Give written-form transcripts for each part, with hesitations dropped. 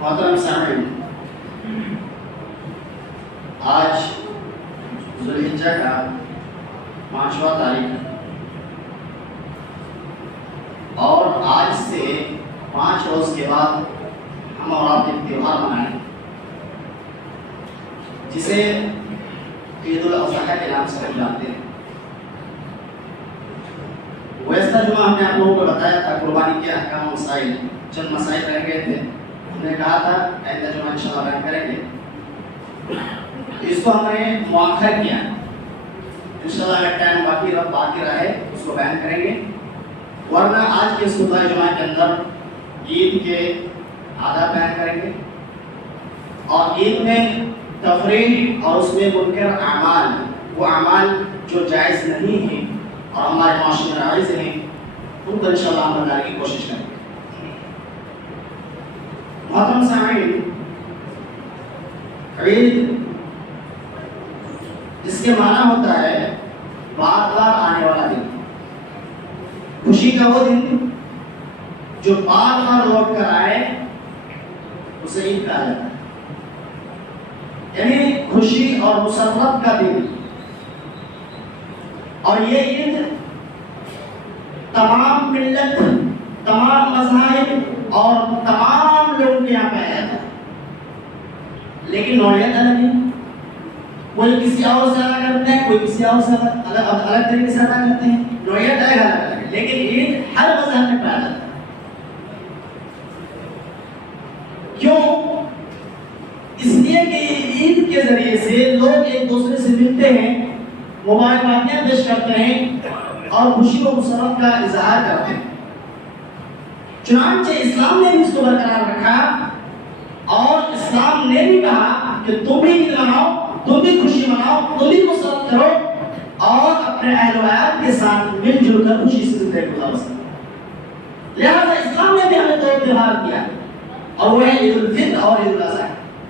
محترم سامعین، آج ذوالحجہ کا 5واں تاریخ ہے اور آج سے 5 روز کے بعد ہم اور آپ ایک تہوار منائیں جسے عید الاضحیٰ کے نام سے ہم جانتے ہیں۔ گزشتہ جمعہ ہم نے آپ لوگوں کو بتایا تھا قربانی کے احکام و مسائل، چند مسائل رہ گئے تھے، ہم نے کہا تھا آئندہ جمعہ انشاءاللہ بیان کریں گے۔ اس کو ہم نے مؤخر کیا، انشاءاللہ اگر ٹائم باقی رہے اس کو بیان کریں گے، ورنہ آج کے خطبہ جمعہ کے اندر عید کے آداب بیان کریں گے اور عید میں تفریح اور اس میں منکر اعمال، وہ اعمال جو جائز نہیں ہیں اور ہمارے معاشرے میں رائج ہیں، ان کو انشاءاللہ ہم بتانے کی کوشش کریں گے۔ محترم سامعین، عید اس کے معنی ہوتا ہے بار بار آنے والا دن، خوشی کا وہ دن جو بار بار لوٹ کر آئے اسے عید کہا جاتا ہے، یعنی خوشی اور مسرت کا دن۔ اور یہ عید تمام ملت، تمام مذاہب اور تمام لوگوں کے یہاں پایا جاتا ہے، لیکن نوعیت الگ ہے۔ کوئی کسی اور سے ادا کرتے ہیں، کوئی کسی اور سے الگ طریقے سے ادا کرتے ہیں، نوعیت الگ ہے، لیکن عید ہر مذہب میں پایا جاتا ہے۔ کیوں؟ اس لیے کہ عید کے ذریعے سے لوگ ایک دوسرے سے ملتے ہیں، مبارکبادیاں پیش کرتے ہیں اور خوشی و مسرت کا اظہار کرتے ہیں۔ چنانچہ اسلام نے بھی اس کو برقرار رکھا اور اسلام نے بھی کہا کہ تم بھی عید مناؤ، تم بھی خوشی مناؤ، تم بھی مسرت کرو اور اپنے اہل و عیال کے ساتھ مل جل کر خوشی سے زندگی گزارو۔ لہذا اسلام نے بھی ہمیں 2 تہوار کیا اور وہ ہے عید الفطر اور عید الاضحیٰ،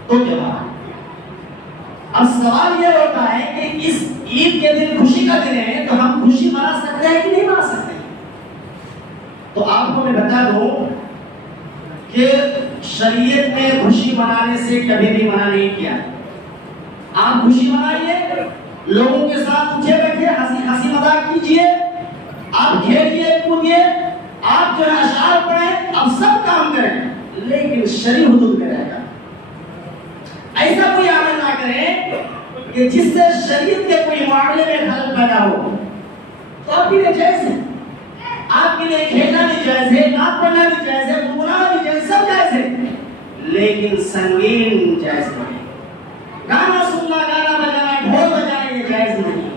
2 تہوار۔ اب سوال یہ ہوتا ہے کہ اس عید کے دن خوشی کا دن ہے تو ہم خوشی منا سکتے ہیں کہ نہیں منا سکتے؟ تو آپ کو میں بتا دوں کہ شریعت نے خوشی منانے سے کبھی بھی منع نہیں کیا۔ آپ خوشی منائیے، لوگوں کے ساتھ اٹھے بیٹھے ہنسی مذاق کیجیے، آپ کھیلیے کودیے، آپ جو ہے اشعار پڑھیں، آپ سب کام کریں، لیکن شرعی حدود میں رہے گا۔ ایسا کوئی عمل نہ کریں کہ جس سے شریعت کے کوئی معاملے میں خلل پیدا ہو۔ تو آپ کے لیے جائز ہے، آپ کے لیے کھیلنا بھی جائز ہے، نعت پڑھنا بھی جائز ہے، گنگنانا بھی جائز، سب جائز ہے، لیکن سنگین جائز نہیں۔ گانا سننا، گانا بجانا، ڈھول بجانا یہ جائز نہیں ہے۔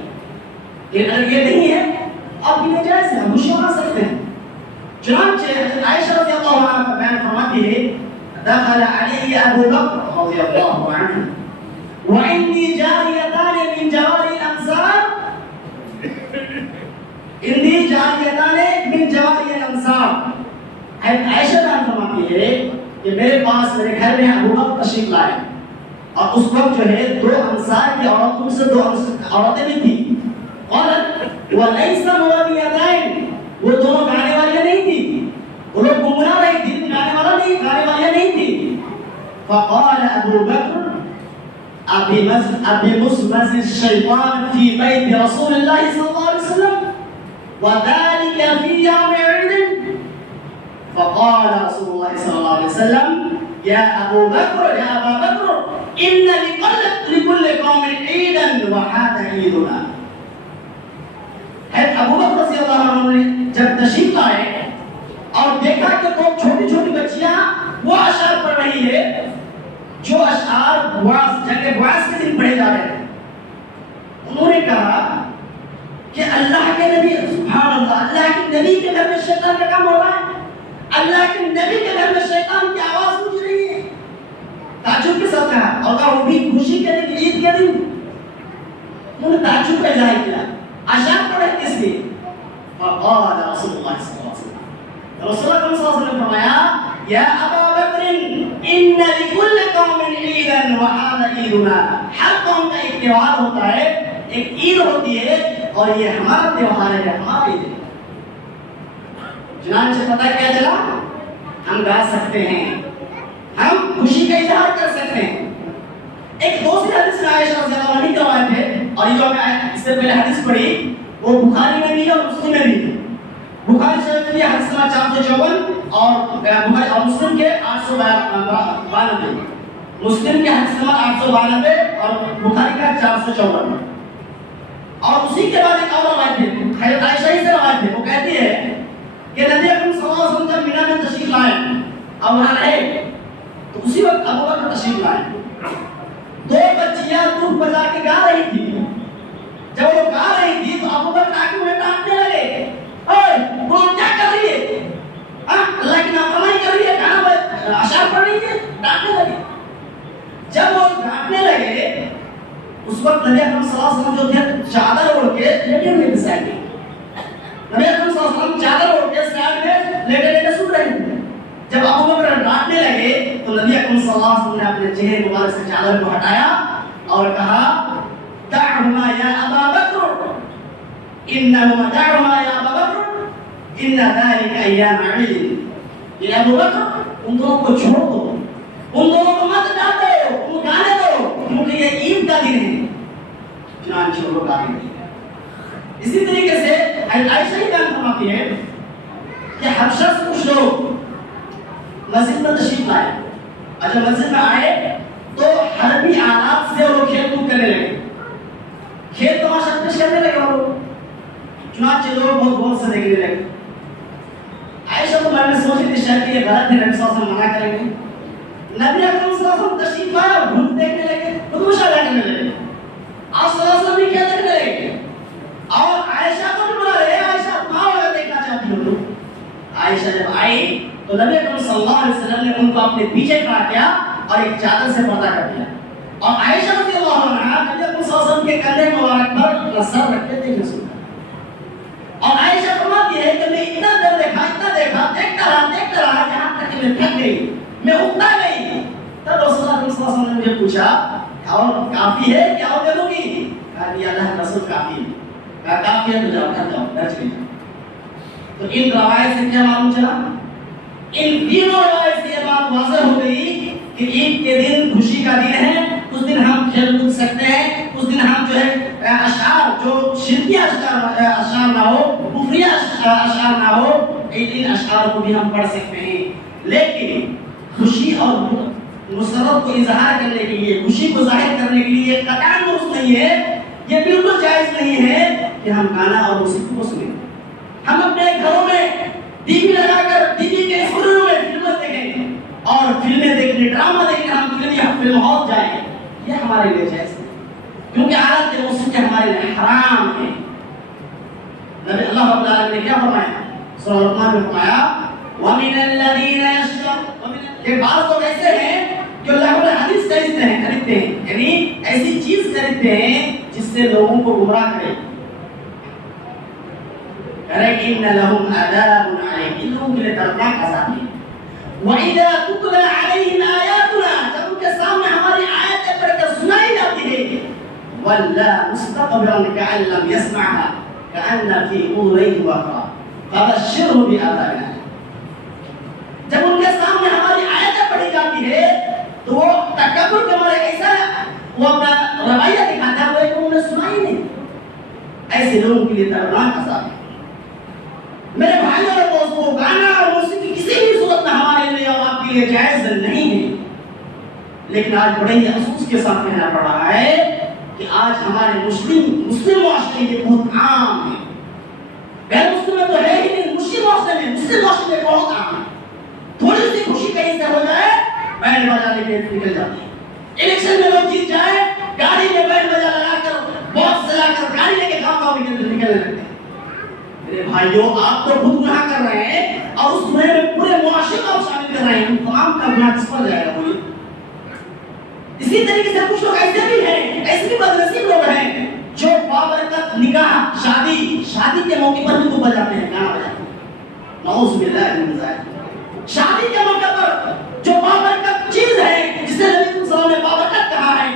اگر یہ نہیں ہے آپ کے لیے جائز ہے، ہم خوشی منا سکتے ہیں۔ چنانچہ عائشہ رضی اللہ عنہا بیان فرماتی ہے دخل علی ابو بکر رضی اللہ عنہ وعندي جاريتان من جواري الانصار عندي جاريتان من جواري الانصار۔ عائشہ بیان فرماتی ہے کہ میرے پاس میرے گھر میں ابو بکر تشریف لائے اور اس وقت جو ہے 2 انصار کی عورتوں سے 2 عورتیں بھی تھیں۔ قالت وليس مغنيتين، وہ دونوں گانے والیاں نہیں تھی، وہ لوگ گنگنا رہی تھی، گانے والیاں نہیں تھی۔ فقال ابو بکر ابي مسمس الشيطان في بيت رسول الله صلى الله عليه وسلم وذلك في يوم عيد؟ فقال رسول الله صلى الله عليه وسلم يا ابا بكر ان لكل قوم عيدا وهذا عيدنا۔ ابو بکر رضی اللہ عنہ نے جب تشریف لائے اور دیکھا کہ 2 چھوٹی چھوٹی بچیاں وہ اشعار پڑھ رہی ہے جو اشعار جنگ بعث کے دن پڑھے جا رہے ہیں، انہوں نے کہا کہ اللہ کے نبی، سبحان اللہ، اللہ کے نبی کے گھر میں شیطان کا کام ہو رہا ہے، اللہ کے نبی کے گھر میں شیطان کی آواز گونج رہی ہے۔ تعجب کے ساتھ کہا اور کہا وہ بھی خوشی کے دن عید کے دن. انہوں نے تعجب کا اظہار کیا. اشعار پڑھے کس لیے؟ فقال رسول اللہ صلی اللہ علیہ وسلم, رسول اللہ صلی اللہ علیہ وسلم نے فرمایا یا ابا بکر ان لکل قوم عیدا وهذا عیدنا. ہر قوم کا ایک تہوار ہوتا ہے, ایک عید ہوتی ہے اور یہ ہمارا تہوار ہے, ہمارا عید ہے. چنانچہ پتہ کیا چلا, ہم گا سکتے ہیں, ہم خوشی کا اظہار کر سکتے ہیں. ایک دوسری حدیث میں عائشہ رضی اللہ عنہا روایت ہے, اور یہ جو ہمیں اس سے پہلے حدیث پڑھی وہ بخاری میں بھی ہے اور مسلم میں بھی ہے. بخاری شریف میں حدیث نمبر 454 اور بخاری اور مسلم کے 892, مسلم کے حدیث نمبر 892 اور بخاری کا 454. اور اسی کے بعد ایک اور روایت ہے, حضرت عائشہ ہی سے روایت ہے, وہ کہتی ہے کہ نبی اکرم صلی اللہ علیہ وسلم جب مینا میں تشریف لائے اور وہاں رہے تو اسی وقت ابو بکر تشریف لائے. دو بچیاں دودھ بجا کے گا رہی تھی. جب وہ گا رہی تھی تو ابو بکر آ کے انہیں ڈانٹنے لگے, اوے وہ کیا کر رہی ہے, اللہ کی نافرمانی کر رہی ہے, گانا اشعار پڑھ رہی ہے, ڈانٹنے لگے. جب وہ ڈانٹنے لگے اس وقت نبی اکرم صلی اللہ علیہ وسلم جو تھے چادر اوڑھ کے لیٹے ہوئے تھے سائڈ میں. نبی اکرم صلی اللہ علیہ وسلم چادر اوڑھ کے سائڈ میں لیٹے لیٹے سو رہے تھے. جب ابو بکر ڈانٹنے لگے تو نبی اکرم صلی اللہ علیہ وسلم نے اپنے چہرے مبارک سے چادر کو ہٹایا اور کہا دعهما یا ابا بکر انہما دعهما یا ابا بکر ان ذلك ایام عید. یہ ابو بکر ان دونوں کو چھوڑ دو, ان دونوں کو مت ڈانٹو, ان کو گانے دو, کیونکہ یہ عید کا دن ہے. چنانچہ وہ گانے لگے. اسی طریقے سے عائشہ ہی بیان فرماتی ہے کہ حبشہ سے کچھ لوگ مسجد میں تشریف لائے اور جب مسجد میں آئے تو حربی آلات سے وہ کھیل کود کرنے لگے, کھیل تماشا پیش کرنے لگے. وہ لوگ چنانچہ لوگ بہت غور سے دیکھنے لگے. عائشہ تو میں سوچی تھی شاید یہ غلط ہے, نبی صلی اللہ علیہ وسلم منع کریں گے. نبی اکرم صلی اللہ علیہ وسلم تشریف لائے اور گھوم دیکھنے لگے, خود مشاہدہ کرنے لگے. آپ صلی اللہ علیہ وسلم بھی کیا دیکھنے لگے اور عائشہ کو بھی بلا رہے, عائشہ تم آؤ دیکھنا چاہتی ہو. عائشہ جب آئی تو نبی اکرم صلی اللہ علیہ وسلم نے ان کو اپنے پیچھے کھڑا کیا اور ایک چادر سے پردہ کر دیا. اور عائشہ رضی اللہ عنہا نبی اکرم صلی اللہ علیہ وسلم کے کندھے مبارک پر سر رکھتے تھے رسول. اور عائشہ فرماتی ہے کہ میں اتنا دیکھا دیکھتا رہا یہاں تک کہ میں تھک گئی, میں اٹھتا نہیں. تب رسول اللہ صلی اللہ علیہ وسلم نے مجھے پوچھا اور کافی ہے کیا اور کروں گی؟ کہا کہ اللہ کے رسول کافی ہے. کہا کافی ہے تو جاؤ, گھر جاؤ, گھر چلے جاؤ. تو ان روایت سے کیا معلوم چلا, ان تینوں روایت سے یہ بات واضح ہو گئی کہ عید کے دن خوشی کا دن ہے, اس دن ہم کھیل کود سکتے ہیں, اس دن ہم جو ہے اشعار جو شرکی اشعار نہ ہو, کفری اشعار نہ ہو, ان اشعار کو بھی ہم پڑھ سکتے ہیں. لیکن خوشی اور مسرت کو اظہار کرنے کے لیے, خوشی کو ظاہر کرنے کے لیے قطعاً درست نہیں ہے, یہ بالکل جائز نہیں ہے کہ ہم گانا اور موسیقی کو سنیں. ہم اپنے گھروں میں ٹی وی لگا کر ٹی وی کے اسکرینوں میں فلمیں دیکھیں اور فلمیں دیکھنے, ڈرامہ دیکھنے ہم فلم ہال جائیں, یہ ہمارے لیے جائز ہے کیونکہ آلات موسیقی ہمارے لیے حرام ہے. نبی اللہ رب العالمین نے کیا فرمایا, سورہ لقمان میں فرمایا وَمِنَ الَّذِينَ يَشْتَرُونَ, کہ بعض لوگ ایسے ہیں جو لہو الحدیث خریدتے ہیں, یعنی ایسی چیز خریدتے ہیں جس سے لوگوں کو گمراہ کرے. إِنَّ لَهُمْ عَذَابٌ عَلِيمٌ, ان لوگوں کے لیے دردناک عذاب ہے. وَإِذَا تُتْلَى عَلَيْهِمْ آيَاتُنَا, جب ان کے سامنے ہماری آیتیں پڑھ کر سنائی جاتی ہے, وَلَّا مُسْتَكْبِرًا كَأَن لَّمْ يَسْمَعْهَا كَأَنَّ فِي أُذُنَيْهِ وَقْرًا فَبَشِّرْهُ بِعَذَابٍ أَلِيمٍ. جب ان کے سامنے ہماری آیتیں پڑھی جاتی ہے تو وہ تکبر کے مارے ایسا وہ اپنا رویہ دکھاتا ہے وہ انہوں نے سنا ہی نہیں. ایسے لوگوں کے لیے دردناک عذاب ہے. میرے بھائیوں اور دوستوں, گانا اور موسیقی کسی بھی صورت میں ہمارے لیے اور آپ کے لیے جائز نہیں ہے. لیکن آج بڑے ہی افسوس کے ساتھ کہنا پڑ رہا ہے کہ آج ہمارے مسلم معاشرے یہ بہت عام ہے. غیر مسلم میں تو ہے ہی نہیں, مسلم معاشرے میں بہت عام ہے. تھوڑی سی خوشی کہیں سے ہو جائے بینڈ بجا لے کے نکل جاتے ہیں. الیکشن میں لوگ جیت جائے گاڑی میں بینڈ بجا لگا کر باکس سجا کر گاڑی لے کے گاؤں نکلنے لگتے ہیں. میرے بھائیوں, آپ تو خود گناہ کر رہے ہیں اور اس گناہ میں پورے معاشرے کو شامل کر رہے ہیں. تمام کا گناہ کس پر جائے گا؟ اسی طریقے سے کچھ لوگ ایسے بھی ہیں، ایسے بھی بدنصیب لوگ ہیں جو بابرکت نکاح شادی کے موقع پر بھی بجاتے ہیں، گانا بجاتے ہیں، نعوذ باللہ من ذالک۔ شادی کے موقع پر جو بابرکت چیز ہے جسے نبی صلی اللہ علیہ وسلم نے بابرکت کہا ہے،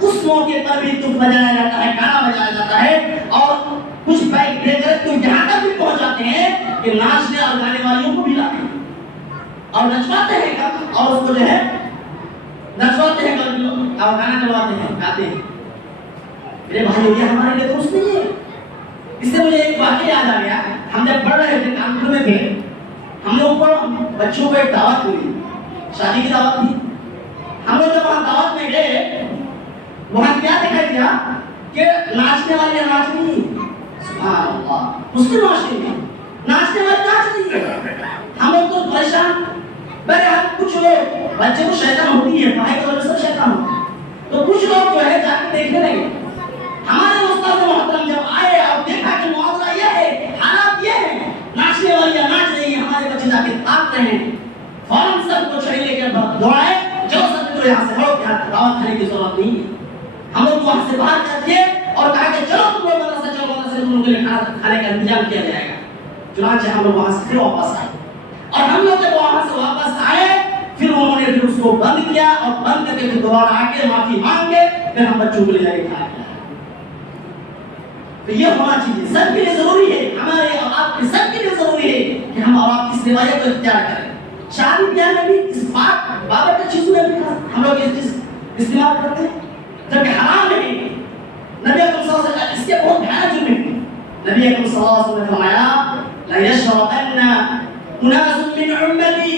اس موقع پر بھی تم بجایا جاتا ہے، گانا بجایا جاتا ہے، اور کچھ بائک بریکر تو یہاں تک بھی پہنچ جاتے ہیں کہ ناچنے اور گانے والیوں کو بھی لاتے ہیں اور نچواتے ہیں، اور اس کو جو ہے نچواتے ہیں اور گانا چلواتے ہیں، گاتے ہیں۔ میرے بھائیو، یہ ہمارے لیے درست نہیں ہے۔ اس سے مجھے ایک واقعہ یاد آ گیا، ہم جب پڑھ رہے تھے کانپور میں تھے، ہم لوگ کو بچوں کو ایک دعوت ہوئی، شادی کی دعوت تھی۔ ہم لوگ جب وہاں دعوت میں گئے، وہاں کیا دکھائی دیا کہ ناچنے والے ناچ نہیں، سبحان اللہ، مسلم معاشرے میں ناچنے والے ناچ نہیں۔ ہم لوگ تو پریشان، بہرحال کچھ لوگ، بچے کو شیطان ہوتی ہے، پڑھائی کی وجہ سے شیطان ہوتا ہے، تو کچھ لوگ جو ہے جا کے دیکھنے لگے۔ ہمارے استاد محترم جب آئے اور دیکھا کہ معاملہ یہ ہے، حالات یہ ہے، ناچنے والی ناچ رہی ہے، ہمارے بچے جا کے تاک رہے ہیں، فوراً سب کو چھڑی لے کے دوڑائے، جو سب کو یہاں سے ہو گیا، دعوت کھانے کی ضرورت نہیں ہے۔ ہم لوگ وہاں سے باہر کر دیے اور کہا کہ چلو تم لوگ مدرسہ چلو، مدرسے تم لوگوں کے لیے کھانے کا انتظام کیا جائے گا۔ چنانچہ ہم لوگ وہاں سے پھر واپس آئے، اور ہم لوگ جب وہاں سے واپس آئے، پھر انہوں نے پھر اس کو بند کیا، اور بند کر کے پھر دوبارہ آ کے معافی مانگ کے پھر ہم بچوں کو لے جائے کھانا کھلایا۔ تو یہ ہونا چاہیے، سب کے لیے ضروری ہے، ہمارے اور آپ کے سب کے لیے ضروری ہے کہ ہم اور آپ اس روایت کو اختیار کریں۔ شادی بیاہ میں بھی اس بات بابرکت چیزوں میں بھی ہم لوگ یہ چیز استعمال کرتے ہیں جبکہ حرام ہے۔ نبی اکرم صلی اللہ علیہ وسلم اس کے بہت بھیانک جرم ہے۔ نبی اکرم صلی اللہ علیہ وسلم نے فرمایا لَيَشْرَبَنَّ أُنَاسٌ مِّنْ أُمَّتِي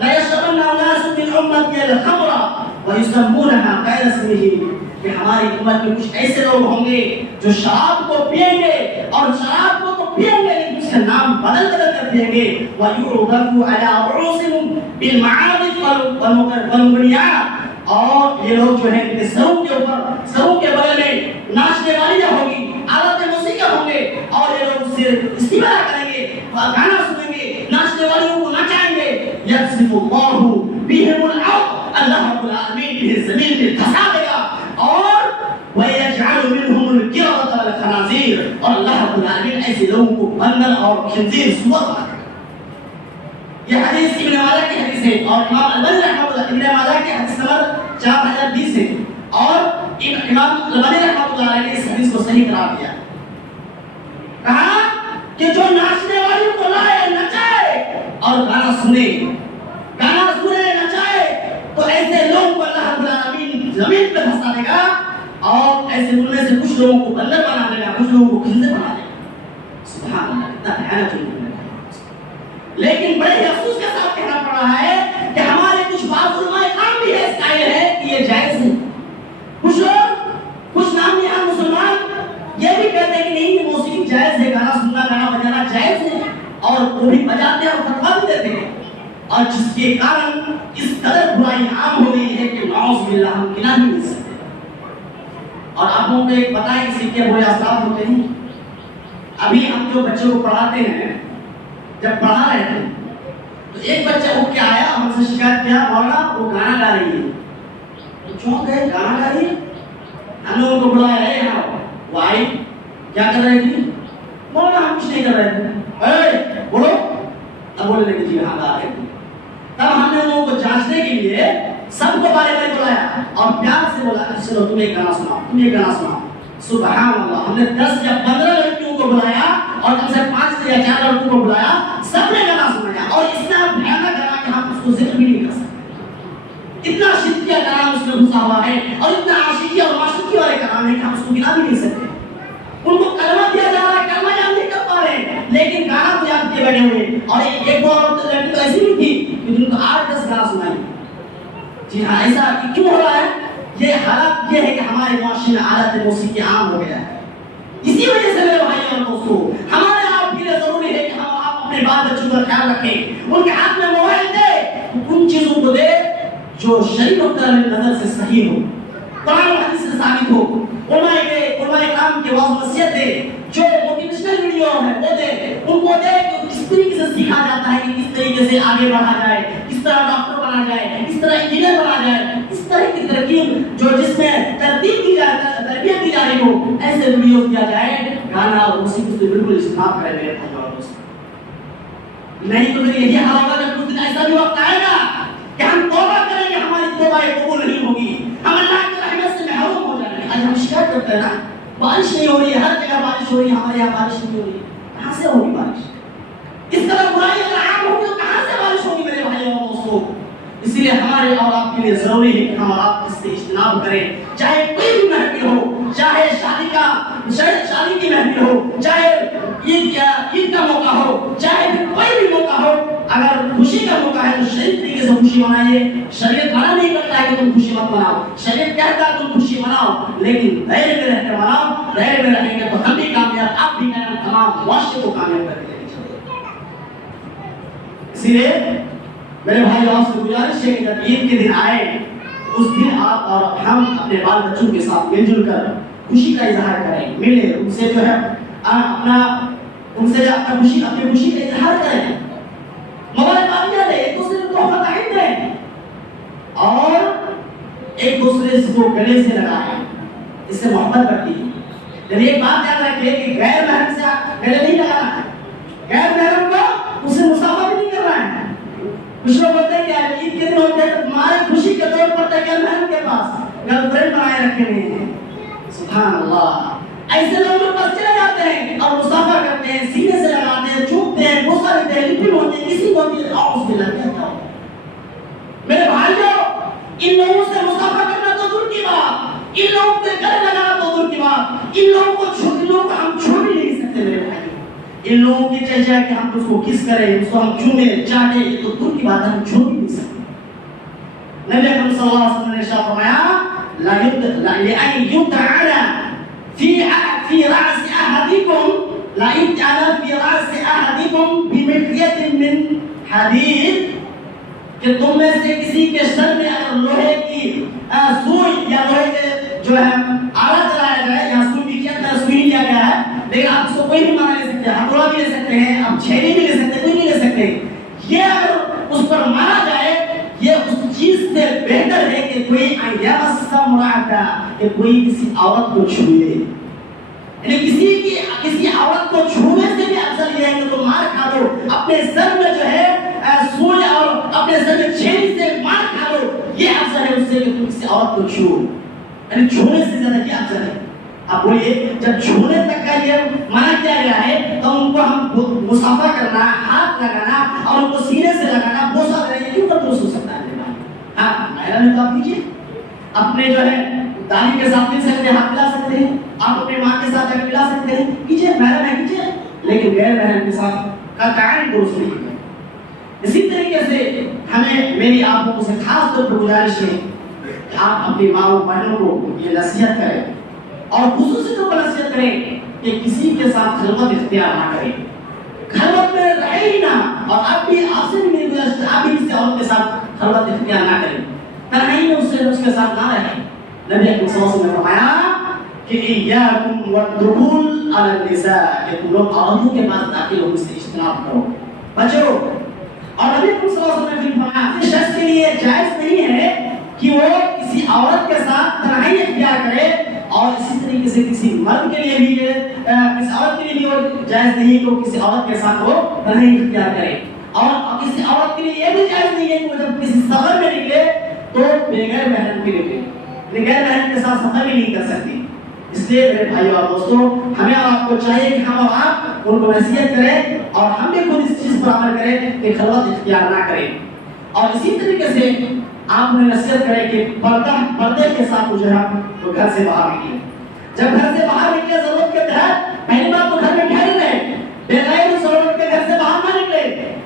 لَيَشْرَبَنَّ أُنَاسٌ مِّنْ أُمَّتِي الْخَمْرَ وَيُسَمُّونَهَا غَيْرَ اسْمِهِ، کہ ہماری امت میں کچھ ایسے لوگ ہوں گے جو شراب کو پیئیں گے، اور شراب کو تو پیئیں گے لیکن اس کا نام بدل کر پیئیں گے، وَيُعْرَضُ عَلَىٰ رُءُوسِهِمْ بِالْمَعَازِفِ وَالْمُغْنِيَاتِ، اور یہ لوگ جو ہے کہ سروں کے اوپر، سروں کے بغل میں ناچنے والیاں ہوگی، آلات موسیقی ہوں گے، اور یہ لوگ صرف استماع کریں گے، گانا سنیں گے، ناچنے والیوں کو نچائیں گے۔ یَقْذِفُ اللَّهُ بِهِمُ الْأَرْضَ، اللہ رب العالمین بھی زمین میں دھسا دے گا، اور وَيَجْعَلُ مِنْهُمُ الْقِرَدَةَ وَالْخَنَازِيرَ، اور اللہ رب العالمین ایسے لوگوں کو بندر اور خنزیر سور بنا دے گا۔ یہ حدیث ابن ماجہ کی حدیث ہے، اور امام البانی رحمۃ اللہ ابن ماجہ کی حدیث نمبر 4020 ہے، اور امام البانی رحمۃ اللہ علیہ نے اس حدیث کو صحیح قرار دیا۔ کہا کہ جو ناچنے والی کو لائے، نچائے اور گانا سنے، نچائے، تو ایسے لوگوں کو اللہ رب العالمین زمین پہ دھسا دے گا، اور ایسے ان میں سے کچھ لوگوں کو بندر بنا دے گا، کچھ لوگوں کو خنزیر بنا دے گا۔ سبحان اللہ، اتنا بھیانک ہے۔ لیکن بڑے ہی افسوس کے ساتھ کہنا پڑ رہا ہے کہ ہمارے کچھ بعض علماء کرام بھی اس قائل ہے کہ یہ جائز ہے۔ کچھ لوگ، کچھ نام یہاں مسلمان یہ بھی کہتے ہیں کہ نہیں، یہ موسیقی جائز ہے، گانا سننا، گانا بجانا جائز ہے، اور وہ بھی بجاتے ہیں اور فتویٰ بھی دیتے ہیں، اور جس کے کارن اس قدر برائی عام ہو گئی ہے کہ نعوذ باللہ ہم گنا نہیں مل سکتے۔ اور آپ لوگوں کو ایک پتہ ہے کہ سکے برے اثرات ہوتے ہیں۔ ابھی ہم جو بچوں کو پڑھاتے ہیں، جب پڑھا رہے تھے تو ایک بچہ اٹھ کے آیا، ہم سے شکایت کیا، مولانا وہ گانا گا رہی ہے۔ تو چونک گئے، گانا گا رہی ہے؟ ہم نے ان کو بلایا، ہے یہاں وہ آئی، کیا کر رہی تھی؟ مولانا ہم کچھ نہیں کر رہے تھے۔ اے بولو، اب بولنے لگی جی ہاں گا رہے تھے۔ تب ہم نے ان لوگوں کو جانچنے کے لیے سب کو بارے بارے بلایا اور پیار سے بولا چلو تم ایک گانا سناؤ، تم ایک گانا سناؤ۔ سبحان اللہ، ہم نے 10 یا 15 لڑکیوں کو بلایا اور کم سے 5 یا 4 لڑکوں کو بلایا، سب نے گانا سنایا، اور اتنا بھیانک گانا کہ ہم اس کو ذکر بھی نہیں کر سکتے۔ اتنا شدیہ کلام اس میں گھسا ہوا ہے، اور اتنا عاشقی اور معشوقی والے کلام ہے کہ ہم اس کو گنا بھی نہیں سکتے۔ ان کو کلمہ دیا جا رہا ہے، کلمہ یاد نہیں کر پا رہے، لیکن گانا کو یاد کیے بیٹھے ہوئے۔ اور ایک دو لڑکی تو ایسی بھی تھی کہ جن کو 8-10 گانا سنائی۔ جی ہاں، ایسا کیوں ہو رہا ہے؟ یہ حالت یہ ہے کہ ہمارے معاشرے میں آلات موسیقی عام ہو گیا ہے۔ اسی وجہ سے میرے بھائی اور دوستو، ہمارے آپ کے لیے ضروری ہے کہ ہم آپ اپنے بال بچوں کا خیال رکھیں، ان کے ہاتھ میں موبائل دے، ان چیزوں کو دے جو شرعی نقطہ نظر سے صحیح ہو، قرآن و حدیث سے ثابت ہو۔ علماء کرام کے واضح نصیحت دے، جو موٹیویشنل ویڈیو ہے وہ دے، ان کو دے کہ کس طریقے سے سکھا جاتا ہے کہ کس طریقے سے آگے بڑھا جائے، کس طرح ڈاکٹر بنا جائے، کس طرح انجینئر بنا جائے، اس طرح کی ترقی جو جس میں تربیت دی جا رہی ہو ایسے ویڈیوز دیا جائے گانا اور موسیقی سے بالکل اجتناب کرے میرے بھائی اور دوستوں. نہیں تو پھر یہی حال ہوگا کہ کچھ دن ایسا بھی وقت آئے گا کہ ہم توبہ کریں گے ہماری توبہ قبول نہیں ہوگی, ہم اللہ کی رحمت سے محروم ہو جائیں گے. آج ہم شکایت کرتے ہیں نا بارش نہیں ہو رہی ہے, ہر جگہ بارش ہو رہی ہے, ہمارے یہاں بارش نہیں ہو رہی ہے. کہاں سے ہوگی بارش؟ اس طرح برائی اگر عام ہوگی تو کہاں سے بارش ہوگی میرے بھائی اور دوستوں؟ اسی لیے ہمارے اور آپ کے لیے ضروری ہے کہ ہم آپ اس سے اجتناب کریں, چاہے کوئی بھی محفل ہو, چاہے شادی کی محفل ہو, چاہے عید کا موقع ہو, چاہے کوئی بھی موقع ہو. اگر خوشی کا موقع ہے تو شریعت طریقے سے خوشی منائیے. شریعت منع نہیں کرتا ہے کہ تم خوشی مت مناؤ, شریعت کہتا ہے تم خوشی مناؤ, لیکن دائرے میں رہ کر مناؤ. دائرے میں رہیں گے تو ہم بھی کامیاب, آپ بھی کامیاب, تمام معاشرے کو کامیاب کر کے لے چلیں. اسی لیے میرے بھائی آپ سے گزارش ہے کہ جب عید کے دن آئے اس دن آپ اور ہم اپنے بال بچوں کے ساتھ مل جل کر خوشی کا اظہار کریں, ملیں ان سے جو ہے اپنی خوشی کا اظہار کریں, مبارکبادیاں دیں, ایک دوسرے کو تحفہ دیں اور ایک دوسرے کو گلے سے لگائیں. اس سے محبت بڑھتی ہے. لیکن ایک بات یاد رکھیے کہ غیر محرم سے گلے نہیں لگانا ہے, غیر محرم کو اسے مصافحہ بھی نہیں کرنا ہے. کچھ لوگ بولتے ہیں کہ عید کے دن ہوتے ہیں تو تمہارے خوشی کے طور پر غیر محرم کے پاس گرل فرینڈ بنائے رکھے ہوئے ہیں. سبحان اللہ, ایسے لوگ پاس چلے جاتے ہیں اور مصافحہ کرتے ہیں, سینے سے لگاتے ہیں, چومتے ہیں, بوسہ دیتے ہیں, لپی ہوتے ہیں, کسی کو بھی آؤس میں لگتے ہیں. میرے بھائیوں, ان لوگوں سے مصافحہ کرنا تو دور کی بات, ان لوگوں کے گلے لگانا تو دور کی بات, ان لوگوں کو ہم چھو بھی نہیں سکتے میرے بھائی. ان لوگوں کی چاہیے کہ ہم اس کو کس کریں, اس کو ہم چومیں چاٹیں, تو دور کی بات ہے, ہم چھو بھی نہیں سکتے. نبی اکرم صلی اللہ علیہ وسلم نے ارشاد فرمایا لأن يطعن في رأس أحدكم بمخيط من حديد, کہ تم میں سے کسی کے سر میں اگر لوہے کی سوئی یا لوہے کے جو ہے آلہ چلایا جائے, یا سوئی کی کیا سوئی لیا گیا ہے, لیکن آپ اس کو کوئی بھی مانا لے سکتے ہیں, ہتھوڑا بھی لے سکتے ہیں, آپ چھیری بھی لے سکتے ہیں, کوئی نہیں لے سکتے. یہ اگر اس پر مارا جائے, یہ اس چیز سے بہتر ہے کہ کوئی کہ کوئی کسی عورت کو چھوئے. یعنی کسی عورت کو چھونے سے بھی افضل یہ ہے کہ تم مار کھا دو, اپنے سر میں جو ہے سوئی اور اپنے سر میں چھیری سے مار کھا دو, یہ افضل ہے اس سے کہ تم کسی عورت کو چھو. یعنی چھونے سے زیادہ کیا افضل ہے؟ آپ بولیے, جب چھونے تک کا یہ منع کیا گیا ہے تو ان کو ہم مصافحہ کرنا, ہاتھ لگانا اور ان کو سینے سے لگانا, بوسہ دینا, یہ کیوں درست ہو سکتا ہے؟ ہاں, میرا نہیں تو آپ کیجیے, اپنے جو ہے دانی کے ساتھ مل سکتے ہیں, ہاتھ ملا سکتے ہیں, آپ اپنی ماں کے ساتھ اگر ملا سکتے ہیں کیجیے, محرم ہے کیجیے, لیکن غیر محرم کے ساتھ کا تعین درست نہیں ہے. اسی طریقے سے ہمیں میری آپ لوگوں سے خاص طور پر گزارش ہے کہ آپ اپنی ماں و بہنوں کو یہ نصیحت کریں, اور خصوصی طور پر نصیحت کریں کہ کسی کے ساتھ خلوت اختیار نہ کریں, خلوت میں رہے ہی نہ. اور آپ سے بھی میری گزارش ہے, آپ بھی کسی عورت کے ساتھ خلوت اختیار نہ کریں, تنہائی میں اس کے ساتھ نہ رہیں. نبی اکرم صلی اللہ علیہ وسلم نے فرمایا کہ ایاکم والدخول علی النساء, کہ تم لوگ عورتوں کے پاس داخل ہونے سے اجتناب کرو, بچو. اور نبی اکرم صلی اللہ علیہ وسلم نے فرمایا کہ شخص کے لیے جائز نہیں ہے کہ وہ کسی عورت کے ساتھ تنہائی اختیار کرے, اور اسی طریقے سے کسی مرد کے لیے بھی کسی عورت کے لیے بھی وہ جائز نہیں کہ وہ کسی عورت کے ساتھ وہ تنہائی اختیار کرے. اور کسی عورت کے لیے یہ بھی جائز نہیں ہے کہ وہ جب کسی سفر میں نکلے تو بغیر محرم کے نکلے, بغیر محرم کے ساتھ سفر بھی نہیں کر سکتی. اس لیے میرے بھائیو اور دوستوں, ہمیں اور آپ کو چاہیے کہ ہم اور آپ ان کو نصیحت کریں, اور ہم بھی خود اس چیز پر عمل کریں کہ خلوت اختیار نہ کریں. اور اسی طریقے سے آپ نے نصیحت کریں کہ پردے کے ساتھ جو ہے وہ گھر سے باہر نکلے. جب گھر سے باہر نکلے ضرورت کے تحت, پہلی بات تو گھر میں ٹھہرے رہے, بغیر ضرورت کے گھر سے باہر نہ نکلے,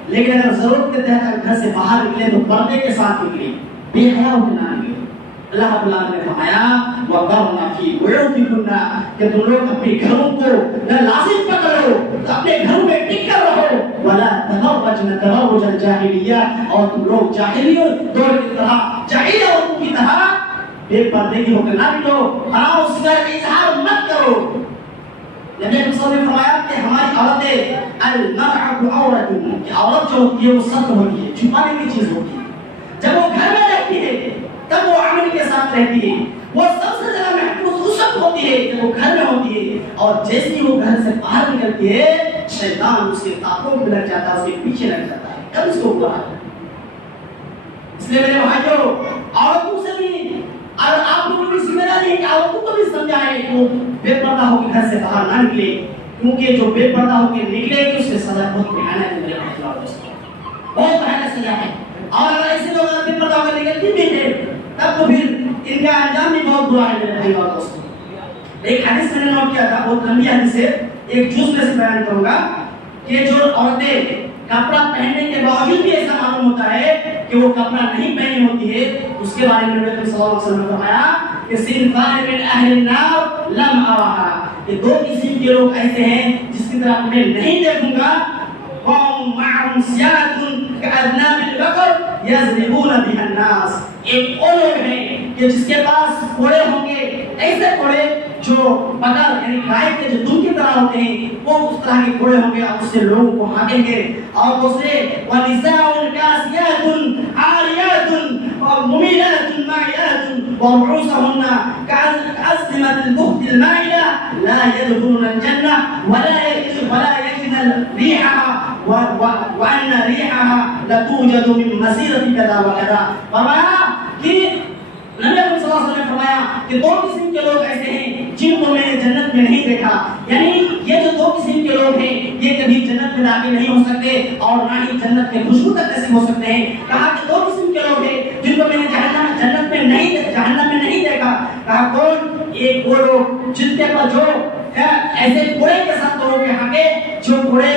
لیکن اگر ضرورت کے تحت گھر سے باہر نکلے تو پردے کے ساتھ نکلے, بے حیا ہو کے نہ نکلے. اللہ رب العالمین نے فرمایا وَقَرْنَ فِي بُيُوتِكُنَّ, کہ تم لوگ اپنے گھروں کو لازم پکڑو, اپنے گھروں میں ٹک کر رہو, وَلَا تَبَرَّجْنَ تَبَرُّجَ الْجَاهِلِيَّةِ, اور تم لوگ جاہلیت دور کی طرح, جاہلیہ عورتوں کی طرح بے پردے کی ہو کر نہ نکلو, حرام سنت کا اظہار مت کرو. نبی صلی اللہ علیہ وسلم نے فرمایا کہ ہماری عورتیں المرأة عورة, کہ عورت جو ہوتی ہے وہ ستر ہوتی ہے, چھپانے کی چیز ہوتی ہے. جب وہ گھر میں رہتی ہے تب وہ عمل کے ساتھ رہتی ہے وہ سب سے زیادہ محفوظ اس وقت ہوتی ہے جب وہ گھر میں ہوتی ہے، اور جیسے ہی وہ گھر سے باہر نکلتی ہے شیطان اس کے طاقوں میں لگ جاتا ہے، اس کے پیچھے لگ جاتا ہے، کب اس کو اوپر آ جاتا ہے۔ اس لیے میرے بھائیوں، عورتوں سے بھی اور آپ لوگوں کی ذمہ داری ہے کہ عورتوں کو بھی سمجھائیں کہ وہ بے پردہ ہو کے گھر سے باہر نہ نکلے، کیونکہ جو بے پردہ ہو کے نکلے گی اس کی سزا بہت بھیانک ہے، میرے بھائیوں اور دوستوں، بہت بھیانک سزا ہے۔ اور اگر ایسے لوگ بے پردہ ہو کے نکلتی بھی ہے تب تو پھر ان کا انجام بھی بہت برا ہے، میرے بھائیوں اور دوستوں۔ ایک حدیث میں نے نوٹ کیا تھا، بہت لمبی حدیث ہے، ایک جز میں سے بیان کروں گا کہ جو عورتیں کپڑا پہننے کے باوجود بھی ایسا معلوم ہوتا ہے کہ وہ کپڑا نہیں پہنی ہوتی ہے، اس کے بارے میں نبی صلی اللہ علیہ وسلم نے فرمایا کہ صنفان من اہل النار لم ارہا، یہ دو قسم کے لوگ ایسے ہیں جس کی طرف میں نہیں دیکھوں گا، قوم معهم سیاۃ کاذناب البقر یضربون بها الناس، ایک وہ لوگ ہیں کہ جس کے پاس کوڑے ہوں گے، ایسے کوڑے جو بقر یعنی گائے کے جو دودھ کی طرح ہوتے ہیں وہ اس طرح کے کوڑے ہوں گے، اور اس سے لوگوں کو ہانکیں گے، اور دوسرے وَنِسَاءٌ كَاسِيَاتٌ عَارِيَاتٌ مُمِيلَاتٌ مَاعِلَاتٌ وَرُؤُوسُهُنَّ كَأَسْنِمَةِ الْبُخْتِ الْمَائِلَةِ لَا يَدْخُلُونَ الْجَنَّةَ وَلَا يَجِدْنَ رِيحَهَا وَأَنَّ رِيحَهَا لَتُوجَدُ مِن مَسِيرَةِ كَذَا وَكَذَا۔ فرمایا کہ نبی صلی اللہ علیہ وسلم نے فرمایا کہ دو قسم کے لوگ ایسے ہیں جن کو میں نے جنت میں نہیں دیکھا، یعنی یہ جو دو قسم کے لوگ ہیں یہ کبھی جنت میں داخل نہیں ہو سکتے اور نہ ہی جنت کے خوشبو تک نصیب ہو سکتے ہیں۔ کہا کہ دو قسم کے لوگ ہیں جن کو میں نے جہنم میں نہیں دیکھا، کہا کون؟ ایک وہ لوگ جن کے پاس جو ایسے کوڑے کے ساتھ لوگوں کے ہاں کے جو کوڑے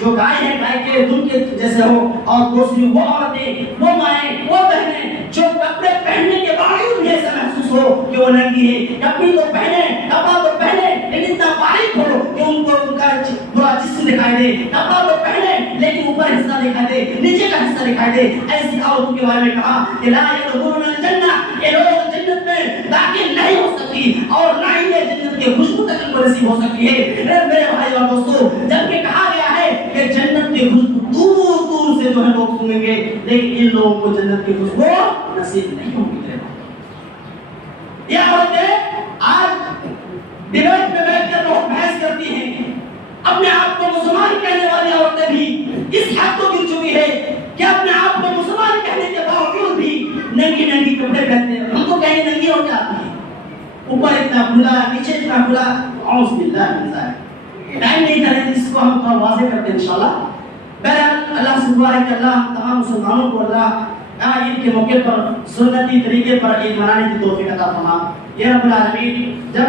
جو گائے ہیں گائے کے دودھ کے جیسے ہو، اور دوسری وہ عورتیں وہ مائیں وہ بہنیں جو کپڑے پہننے کے باوجود بھی ایسا محسوس ہو کہ وہ ننگی ہے، کپڑے تو پہنے کپڑا تو پہنے لیکن اتنا باریک ہو کہ ان کو ان کا پورا جسم دکھائی دے، کپڑا تو پہنے لیکن اوپر حصہ دکھائی دے نیچے کا حصہ دکھائی دے، ایسی عورتوں کے بارے میں کہا کہ لا يدخلون الجنہ، یہ لوگ جنت میں داخل نہیں ہو سکتی اور نہ ہی یہ جنت کے خوشبو تک ان کو نصیب ہو سکتی ہے۔ میرے بھائی اور دوستو، جبکہ کہا گیا ہے کہ جنت کی خوشبو دور دور سے جو ہے لوگ سنیں گے لیکن ان لوگوں کو جنت کی خوشبو نصیب نہیں ہوگی۔ یہ عورتیں آج ڈبیٹ میں بیٹھ کر بہت بحث کرتی ہیں، اپنے آپ کو مسلمان کہنے والی عورتیں بھی اس حد کو گر چکی ہے کہ اپنے آپ کو مسلمان کہنے کے باوجود بھی ننگی ننگی کپڑے پہنتے ہیں، ہم تو کہیں ننگی ہو جاتی ہے، اوپر اتنا کھلا نیچے اتنا کھلا، اعوذ باللہ من ذالک۔ ٹائم نہیں تھا اس کو ہم تھوڑا واضح کرتے ہیں انشاءاللہ۔ بہرحال اللہ سے دعا ہے کہ اللہ تمام مسلمانوں کو اللہ عید کے موقع پر سنتی طریقے پر عید منانے کی توفیق عطا فرما۔ یا رب العالمین، جب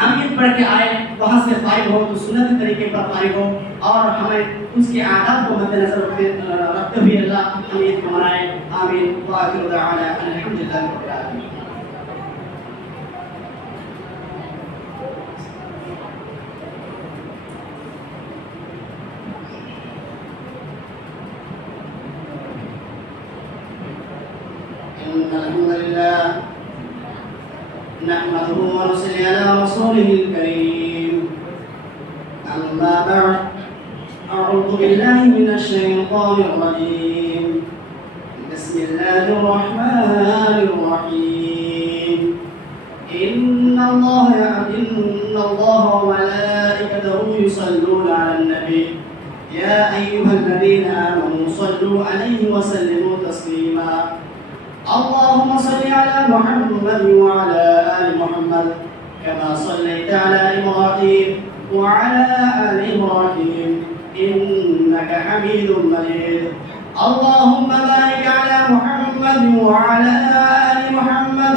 ہم عید پڑھ کے آئے وہاں سے فارغ ہو تو سنتی طریقے پر فارغ ہو اور ہمیں اس کے عادات کو مد نظر رکھتے ہوئے اللہ ہم عید کو منائے۔ آمین وآخر دعوانا ان الحمدللہ رب العالمین۔ الحمد لله نحمده ونصلي على رسوله الكريم، أما بعد، أعوذ بالله من الشيطان الرجيم، بسم الله الرحمن الرحيم، إن الله وملائكته يصلون على النبي، يا أيها الذين آمنوا صلوا عليه وسلموا تسليما، اللهم صل على محمد وعلى آل محمد كما صليت على إبراهيم وعلى آل إبراهيم إنك حميد مجيد، اللهم بارك على محمد وعلى آل محمد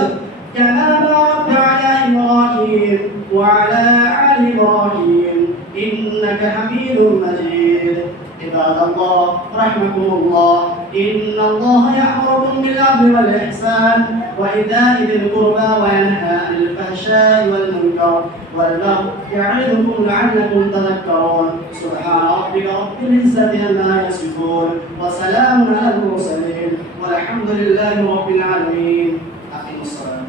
كما باركت على إبراهيم وعلى آل إبراهيم إنك حميد مجيد۔ عباد الله رحمكم الله، إن الله يأمركم بالعدل والإحسان وإيتاء ذي القربى وينهى عن الفحشاء والمنكر والبغي يعظكم لعلكم تذكرون، سبحان ربك رب العزة عما يصفون وسلام على المرسلين والحمد لله رب العالمين۔ أقيموا الصلاة۔